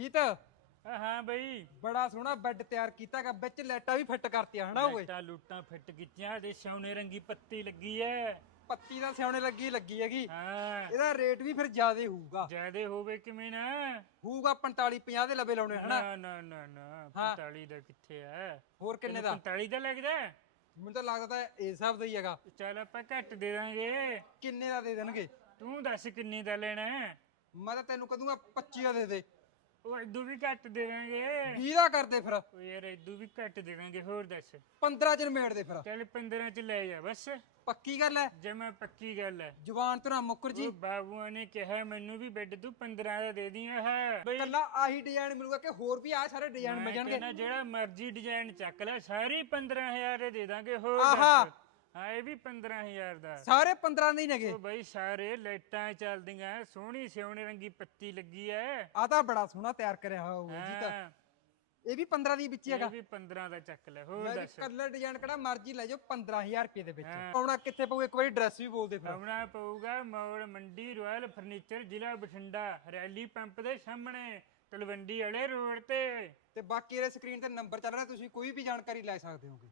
ਜੀਤ ਆ ਹਾਂ ਬਈ। ਬੜਾ ਸੋਹਣਾ ਬੈੱਡ ਤਿਆਰ ਕੀਤਾਗਾ ਵਿੱਚ ਲਾਈਟਾਂ ਵੀ ਫਿੱਟ ਕਰਤੀਆਂ ਹਨਾ ਓਏ? ਲਾਈਟਾਂ ਲੂਟਾਂ ਫਿੱਟ ਕੀਤੀਆਂ ਤੇ ਸੋਨੇ ਰੰਗੀ ਪੱਤੀ ਲੱਗੀ ਐ। ਪੱਤੀ ਦਾ ਸਿਆਉਣੇ ਲੱਗੀ ਲੱਗੀ ਹੈਗੀ। ਹਾਂ। ਇਹਦਾ ਰੇਟ ਵੀ ਫਿਰ ਜ਼ਿਆਦੇ ਹੋਊਗਾ। ਜਿਆਦੇ ਹੋਵੇ ਕਿਵੇਂ ਨਾ? ਹੋਊਗਾ 45 50 ਦੇ ਲਵੇ ਲਾਉਣੇ ਹਨਾ? ਨਾ ਨਾ ਨਾ ਨਾ ਹਾਂ। 45 ਦਾ ਕਿੱਥੇ ਐ? ਹੋਰ ਕਿੰਨੇ ਦਾ? 45 ਦਾ ਲੱਗਦਾ? ਹੈ? ਮੈਨੂੰ ਤਾਂ ਲੱਗਦਾ ਤਾਂ ਇਹ ਹਿਸਾਬ ਦਾ ਹੀ ਹੈਗਾ। ਚੱਲ ਆਪਾਂ ਘੱਟ ਦੇ ਦਾਂਗੇ। ਕਿੰਨੇ ਦਾ ਦੇ ਦੇਣਗੇ? ਤੂੰ ਦੱਸ ਕਿੰਨੇ ਦਾ ਲੈਣਾ ਹੈ? ਮੈਂ ਤਾਂ ਤੈਨੂੰ ਕਹਦੂੰਗਾ 25 ਦਾ ਦੇ ਦੇ। ਉਹ ਇਦੂ ਵੀ ਘੱਟ ਦੇ ਦਾਂਗੇ 20 ਦਾ ਕਰ ਦੇ ਫਿਰ। ਉਹ ਯਾਰ ਇਦੂ ਵੀ ਘੱਟ ਦੇ ਦਾਂਗੇ ਹੋਰ ਦੱਸ। 15 ਚ ਨਿਮੇੜ ਦੇ ਫਿਰ। ਚੱਲ 15 ਚ ਲੈ ਜਾ ਬਸ। ਪੱਕੀ ਗੱਲ ਹੈ ਜਮਾ ਪੱਕੀ ਗੱਲ ਹੈ ਜਵਾਨ ਤੋਂ ਨਾ ਮੁੱਕਰ ਜੀ। ਉਹ ਬਾਬੂਆਂ ਨੇ ਕਿਹਾ ਮੈਨੂੰ ਵੀ ਬੈੱਡ ਤੂੰ 15 ਦਾ ਦੇ ਦੀਆਂ ਹੈ ਬਈ ਕੱਲਾ ਆਹੀ ਡਿਜ਼ਾਈਨ ਮਿਲੂਗਾ ਕਿ ਹੋਰ ਵੀ ਆ ਸਾਰੇ ਡਿਜ਼ਾਈਨ ਮੈਂ ਕਹਿੰਦਾ ਜਿਹੜਾ ਮਰਜ਼ੀ ਡਿਜ਼ਾਈਨ ਚੱਕ ਲੈ ਸਾਰੇ 15000 ਦੇ ਦੇ ਦਾਂਗੇ ਹੋਰ ਆਹਾ। ਹਾਂ ਇਹ ਵੀ 15000 ਦਾ। ਸਾਰੇ 15 ਦੇ ਹੀ ਨੇਗੇ। ਉਹ ਬਈ ਸਾਰੇ ਲਾਈਟਾਂ ਚੱਲਦੀਆਂ ਸੋਹਣੀ ਸਿਉਣੇ ਰੰਗੀ ਪੱਤੀ ਲੱਗੀ ਐ। ਆ ਤਾਂ ਬੜਾ ਸੋਹਣਾ ਤਿਆਰ ਕਰਿਆ ਹੋਇਆ ਜੀ ਤਾਂ। ਹਾਂ, ਇਹ ਵੀ 15 ਦੀ ਵਿੱਚ ਹੀ ਹੈਗਾ। ਇਹ ਵੀ 15 ਦਾ ਚੱਕ ਲੈ ਹੋਰ ਦੱਸ। ਕਲਰ ਡਿਜ਼ਾਈਨ ਕਿਹੜਾ ਮਰਜ਼ੀ ਲੈ ਜਾਓ 15000 ਰੁਪਏ ਦੇ ਵਿੱਚ। ਹਾਂ। ਆਉਣਾ ਕਿੱਥੇ ਪਊ ਇੱਕ ਵਾਰੀ ਐਡਰੈਸ ਵੀ ਬੋਲ ਦੇ ਫਿਰ। ਆਉਣਾ ਪਊਗਾ ਮੌੜ ਮੰਡੀ ਰਾਇਲ ਫਰਨੀਚਰ ਜ਼ਿਲ੍ਹਾ ਬਠਿੰਡਾ ਰੈਲੀ ਪੰਪ ਦੇ ਸਾਹਮਣੇ ਤਲਵੰਡੀ ਵਾਲੇ ਰੋਡ ਤੇ। ਤੇ ਬਾਕੀ ਇਹਦੇ ਸਕਰੀਨ ਤੇ ਨੰਬਰ ਚੱਲ ਰਿਹਾ ਤੁਸੀਂ ਕੋਈ ਵੀ ਜਾਣਕਾਰੀ ਲੈ ਸਕਦੇ ਹੋਗੇ।